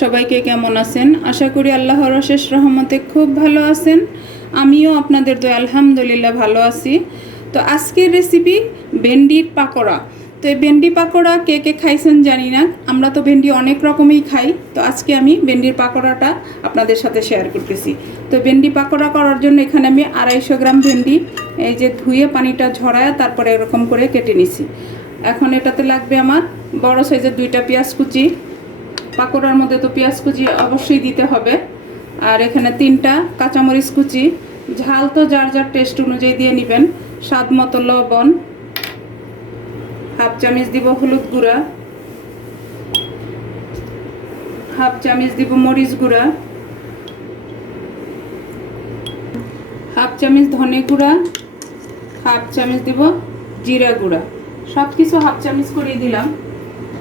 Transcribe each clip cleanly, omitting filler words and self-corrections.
সবাইকে কেমন আছেন? আশা করি আল্লাহর অশেষ রহমতে খুব ভালো আছেন। আমিও আপনাদের দোয়া আলহামদুলিল্লাহ ভালো আছি। তো আজকের রেসিপি ভেন্ডির পাকোড়া। তো এই ভেন্ডি পাকোড়া কে কে খাইছেন জানি না, আমরা তো ভেন্ডি অনেক রকমই খাই। তো আজকে আমি ভেন্ডির পাকোড়াটা আপনাদের সাথে শেয়ার করতেছি। তো ভেন্ডি পাকোড়া করার জন্য এখানে আমি 250 গ্রাম ভেন্ডি এই যে ধুয়ে পানিটা ঝরায় তারপরে এরকম করে কেটে নিছি। এখন এটাতে লাগবে আমার বড় সাইজের 2টা পেঁয়াজ কুচি। পাকোড়ার মধ্যে তো পেঁয়াজ কুচি অবশ্যই দিতে হবে। আর এখানে 3টা কাঁচামরিচ কুচি, ঝাল তো যার যার টেস্ট অনুযায়ী দিয়ে নেবেন। স্বাদ মতো লবণ, হাফ চামচ দিব হলুদ গুঁড়া, হাফ চামচ দিব মরিচ গুঁড়া, হাফ চামচ ধনে গুঁড়া, হাফ চামচ দিব জিরা গুঁড়া। সব কিছু হাফ চামচ করে দিলাম।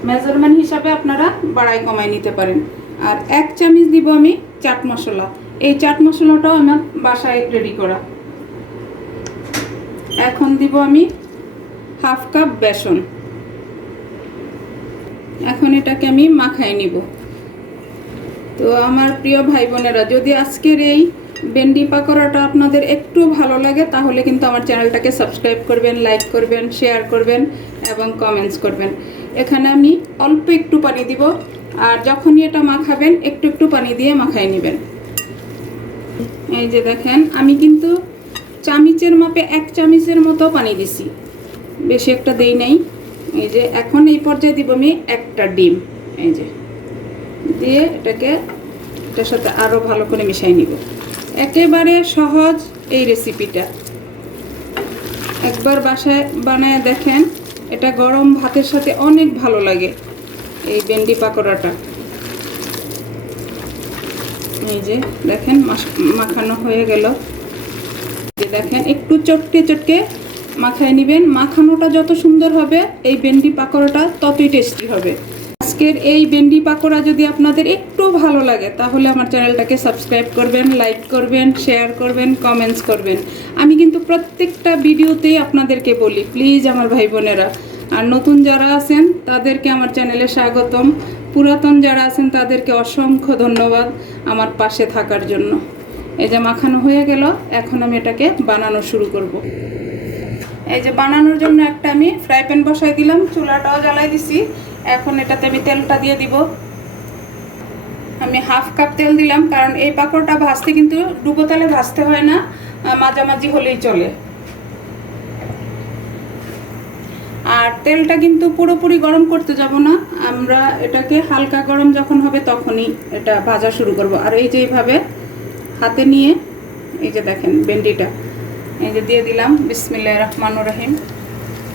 মেজারমেন্ট হিসাবে আপনারা বাড়াই কমাই নিতে পারেন। আর 1 চামচ দিব আমি চাট মশলা। এই চাট মশলাটাও আমার বাসায় রেডি করা। এখন দিব আমি হাফ কাপ বেসন। এখন এটাকে আমি মাখাই নিব। তো আমার প্রিয় ভাই বোনেরা, যদি আজকের এই ভেন্ডি পাকোড়াটা আপনাদের একটু ভালো লাগে তাহলে কিন্তু আমার চ্যানেলটাকে সাবস্ক্রাইব করবেন, লাইক করবেন, শেয়ার করবেন এবং কমেন্টস করবেন। এখানে আমি অল্প একটু পানি দিব। আর যখনই এটা মাখাবেন একটু একটু পানি দিয়ে মাখাই নেবেন। এই যে দেখেন, আমি কিন্তু চামচের মাপে 1 চামচের মতো পানি দিছি, বেশি একটা দেই নাই। এই যে এখন এই পর্যায়ে দিব আমি একটা ডিম। এই যে দিয়ে এটার সাথে আরও ভালো করে মিশাই নিব। একেবারে সহজ এই রেসিপিটা, একবার বাসায় বানায় দেখেন। এটা গরম ভাতের সাথে অনেক ভালো লাগে এই ভেন্ডি পাকোড়াটা। এই যে দেখেন মাখানো হয়ে গেল। দেখেন একটু চটকে চটকে মাখায় নেবেন। মাখানোটা যত সুন্দর হবে এই ভেন্ডি পাকোড়াটা ততই টেস্টি হবে। আজকের এই ভেন্ডি পাকোড়া যদি আপনাদের একটু ভালো লাগে তাহলে আমার চ্যানেলটাকে সাবস্ক্রাইব করবেন, লাইক করবেন, শেয়ার করবেন, কমেন্টস করবেন। আমি কিন্তু প্রত্যেকটা ভিডিওতেই আপনাদেরকে বলি, প্লিজ আমার ভাই বোনেরা। আর নতুন যারা আছেন তাদেরকে আমার চ্যানেলে স্বাগতম, পুরাতন যারা আছেন তাদেরকে অসংখ্য ধন্যবাদ আমার পাশে থাকার জন্য। এই যে মাখানো হয়ে গেল, এখন আমি এটাকে বানানো শুরু করব। এই যে বানানোর জন্য একটা আমি ফ্রাই প্যান বসাই দিলাম, চুলাটাও জ্বালাই দিছি। এখন এটাতে আমি তেলটা দিয়ে দিব। আমি হাফ কাপ তেল দিলাম, কারণ এই পাকোড়াটা ভাজতে কিন্তু ডুবো তেলে ভাজতে হয় না, মাঝামাঝি হলেই চলে। আর তেলটা কিন্তু পুরোপুরি গরম করতে যাব না, আমরা এটাকে হালকা গরম যখন হবে তখনই এটা ভাজা শুরু করব। আর এই যে এইভাবে হাতে নিয়ে এই যে দেখেন ভেন্ডিটা এই যে দিয়ে দিলাম। বিসমিল্লাহির রহমানির রহিম।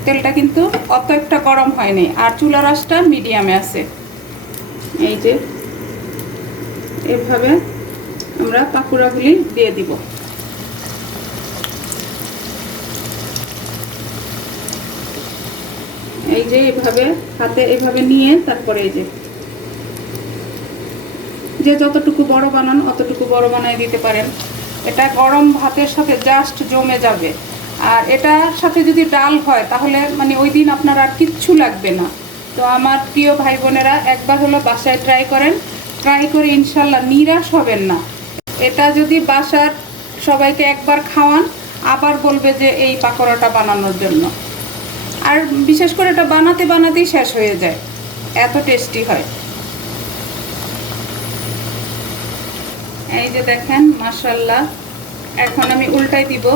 তেলটা কিন্তু অত একটা গরম হয়নি, আর চুলার আঁচটা মিডিয়ামে আছে। এই যে এভাবে আমরা পাকোড়াগুলি দিয়ে দিব। এই যে এভাবে হাতে এভাবে নিয়ে তারপরে এই যে যতটুকু বড় বানান অতটুকু বড় বানাই দিতে পারেন। এটা গরম ভাতের সাথে জাস্ট জমে যাবে। আর এটার সাথে যদি ডাল হয় তাহলে মানে ওই দিন আপনার আর কিচ্ছু লাগবে না। তো আমার প্রিয় ভাই বোনেরা, একবার হলো বাসায় ট্রাই করেন, ট্রাই করে ইনশাল্লাহ নিরাশ হবেন না। এটা যদি বাসার সবাইকে একবার খাওয়ান আবার বলবে যে এই পাকোড়াটা বানানোর জন্য। আর বিশেষ করে এটা বানাতে বানাতেই শেষ হয়ে যায়, এত টেস্টি হয়। এই যে দেখেন মাশাআল্লাহ। এখন আমি উল্টাই দিব।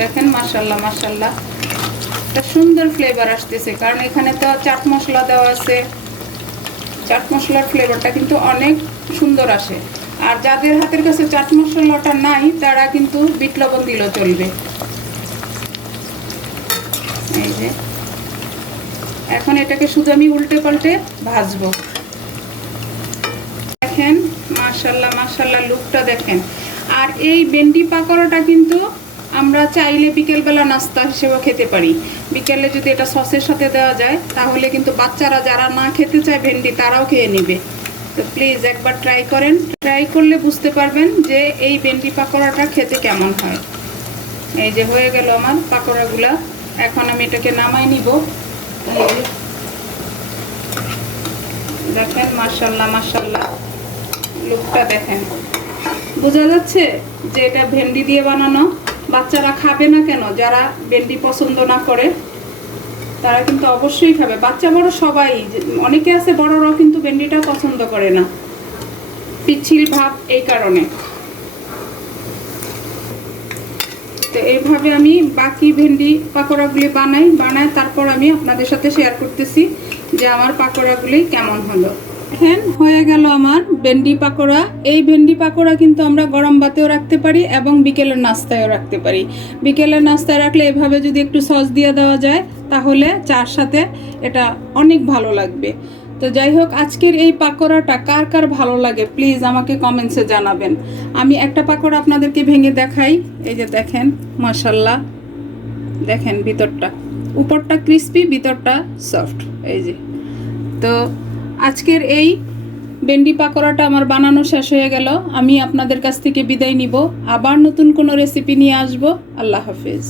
দেখেন মাশাআল্লাহ মাশাআল্লাহ, একটা সুন্দর ফ্লেভার আসতেছে, কারণ এখানে তো চাট মশলা দেওয়া আছে। চাট মশলার ফ্লেভারটা কিন্তু অনেক সুন্দর আসে। আর যাদের হাতের কাছে চাট মশলাটা নাই তারা কিন্তু বিট লবণ দিলেও চলবে। এই যে এখন এটাকে শুধু আমি উল্টে পাল্টে ভাজবো। দেখেন মাশাআল্লাহ মাশাআল্লাহ, লুকটা দেখেন। আর এই ভেন্ডি পাকোড়াটা কিন্তু আমরা চাইলে বিকেলবেলা নাস্তা হিসেবেও খেতে পারি। বিকেলে যদি এটা সসের সাথে দেওয়া যায় তাহলে কিন্তু বাচ্চারা যারা না খেতে চায় ভেন্ডি তারাও খেয়ে নেবে। তো প্লিজ একবার ট্রাই করেন, ট্রাই করলে বুঝতে পারবেন যে এই ভেন্ডি পাকোড়াটা খেতে কেমন হয়। এই যে হয়ে গেল আমার পাকোড়াগুলা। এখন আমি এটাকে নামাই নিব। দেখেন মাশাআল্লাহ মাশাআল্লাহ, লুকটা দেখেন, বোঝা যাচ্ছে যে এটা ভেন্ডি দিয়ে বানানো। বাচ্চারা খাবে না কেন? যারা ভেন্ডি পছন্দ না করে তারা কিন্তু অবশ্যই খাবে, বাচ্চা বড় সবাই। অনেকে আছে বড়রাও কিন্তু ভেন্ডিটা পছন্দ করে না, পিচ্ছিল ভাব এই কারণে। তো এইভাবে আমি বাকি ভেন্ডি পাকোড়াগুলি বানাই তারপর আমি আপনাদের সাথে শেয়ার করতেছি যে আমার পাকোড়াগুলি কেমন হলো। দেখেন হয়ে গেল আমার ভেন্ডি পাকোড়া। এই ভেন্ডি পাকোড়া কিন্তু আমরা গরম ভাতেও রাখতে পারি এবং বিকেলের নাস্তায়ও রাখতে পারি। বিকেলের নাস্তায় রাখলে এভাবে যদি একটু সস দিয়ে দেওয়া যায় তাহলে চার সাথে এটা অনেক ভালো লাগবে। তো যাই হোক, আজকের এই পাকোড়াটা কার কার ভালো লাগে প্লিজ আমাকে কমেন্টসে জানাবেন। আমি একটা পাকোড়া আপনাদেরকে ভেঙে দেখাই। এই যে দেখেন, মাশাল্লাহ, দেখেন ভিতরটা, উপরটা ক্রিস্পি, ভিতরটা সফট। এই যে, তো আজকের এই ভেন্ডি পাকোড়াটা আমার বানানো শেষ হয়ে গেল। আমি আপনাদের কাছ থেকে বিদায় নিব, আবার নতুন কোনো রেসিপি নিয়ে আসবো। আল্লাহ হাফেজ।